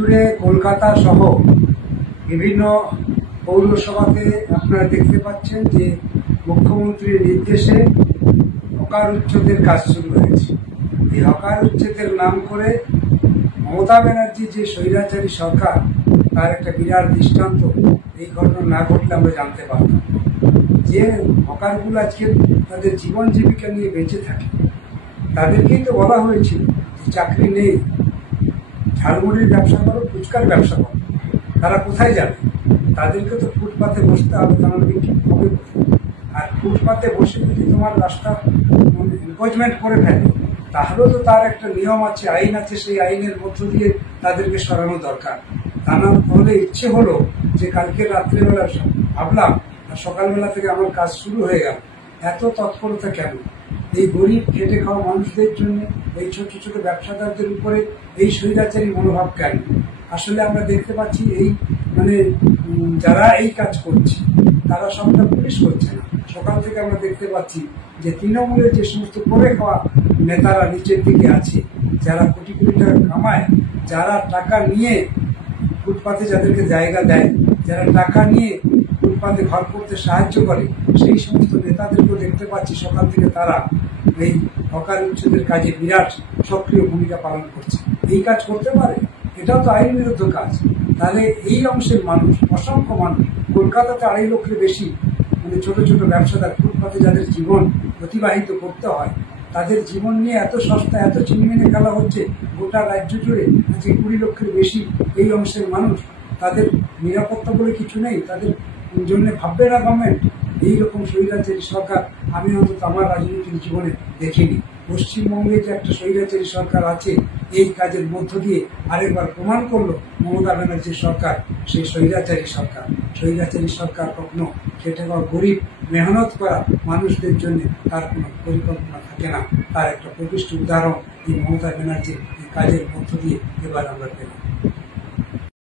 জুড়ে কলকাতা সহ বিভিন্ন পৌরসভাতে আপনারা দেখতে পাচ্ছেন যে মুখ্যমন্ত্রীর নির্দেশে হকার উচ্ছেদের কাজ শুরু হয়েছে। এই হকার উচ্ছেদের নাম করে মমতা ব্যানার্জি যে স্বৈরাচারী সরকার, তার একটা বিরাট দৃষ্টান্ত। এই ঘটনা না ঘটলে আমরা জানতে পারতাম যে হকারগুলো আজকে তাদের জীবন জীবিকা নিয়ে বেঁচে থাকে। তাদেরকেই তো বলা হয়েছিল যে চাকরি নেই, ঝালমুড়ির ব্যবসা করো, ফুচকার ব্যবসা করো। তারা কোথায় যাবে? তাদেরকে তো ফুটপাতে বসতে হবে, তাহলে বিক্রি হবে কোথায়? আর ফুটপাতে বসে যদি তোমার রাস্তা এনক্রোচমেন্ট করে ফেলে, তাহলেও তো তার একটা নিয়ম আছে, আইন আছে। সেই আইনের মধ্য দিয়ে তাদেরকে সরানো দরকার। তা না হলে ইচ্ছে হলো যে কালকে রাত্রেবেলা ভাবলাম, আর সকালবেলা থেকে আমার কাজ শুরু হয়ে গেল। এত তৎপরতা কেন? এই গরিব খেটে খাওয়া মানুষদের জন্য, এই ছোট ছোট ব্যবসাদারদের উপরে এই স্বৈরাচারী মনোভাব কেন? আসলে আমরা দেখতে পাচ্ছি এই যারা এই কাজ করছে তারা সবটা পুলিশ করছে না। সকাল থেকে আমরা দেখতে পাচ্ছি যে তৃণমূলের যে সমস্ত করে খাওয়া নেতারা নিচের দিকে আছে, যারা কোটি কোটি টাকা কামায়, যারা টাকা নিয়ে ফুটপাতে যাদেরকে জায়গা দেয়, যারা টাকা নিয়ে ফুটপাতে ঘর করতে সাহায্য করে, সেই সমস্ত নেতাদেরকেও দেখতে পাচ্ছি সকাল থেকে তারা এই হকার উচ্ছেদের কাজে বিরাট সক্রিয় ভূমিকা পালন করছে। এই কাজ করতে পারে? এটাও তো আইন বিরুদ্ধ কাজ। তাহলে এই অংশের মানুষ, অসংখ্য মানুষ, কলকাতাতে 2.5 লক্ষের বেশি ছোট ছোট ব্যবসাদার, ফুটপাতে যাদের জীবন অতিবাহিত করতে হয়, তাদের জীবন নিয়ে এত সস্তা, এত চিনমিনে খেলা হচ্ছে গোটা রাজ্য জুড়ে। আজকে 20 লক্ষের বেশি এই অংশের মানুষ, তাদের নিরাপত্তা বলে কিছু নেই। তাদের জন্য ভাববে না গভর্নমেন্ট? এইরকম স্বৈরাচারী সরকার আমি অন্তত আমার রাজনৈতিক জীবনে দেখিনি। পশ্চিমবঙ্গে যে একটা স্বৈরাচারী সরকার আছে, এই কাজের মধ্য দিয়ে আরেকবার প্রমাণ করলো মমতা ব্যানার্জির সরকার সেই স্বৈরাচারী সরকার। স্বৈরাচারী সরকার কখনো খেটে খাওয়া গরিব মেহনত করা মানুষদের জন্য তার কোনো পরিকল্পনা থাকে না। তার একটা প্রকৃষ্ট উদাহরণ এই মমতা ব্যানার্জির এই কাজের মধ্য দিয়ে এবার আমরা পেলাম।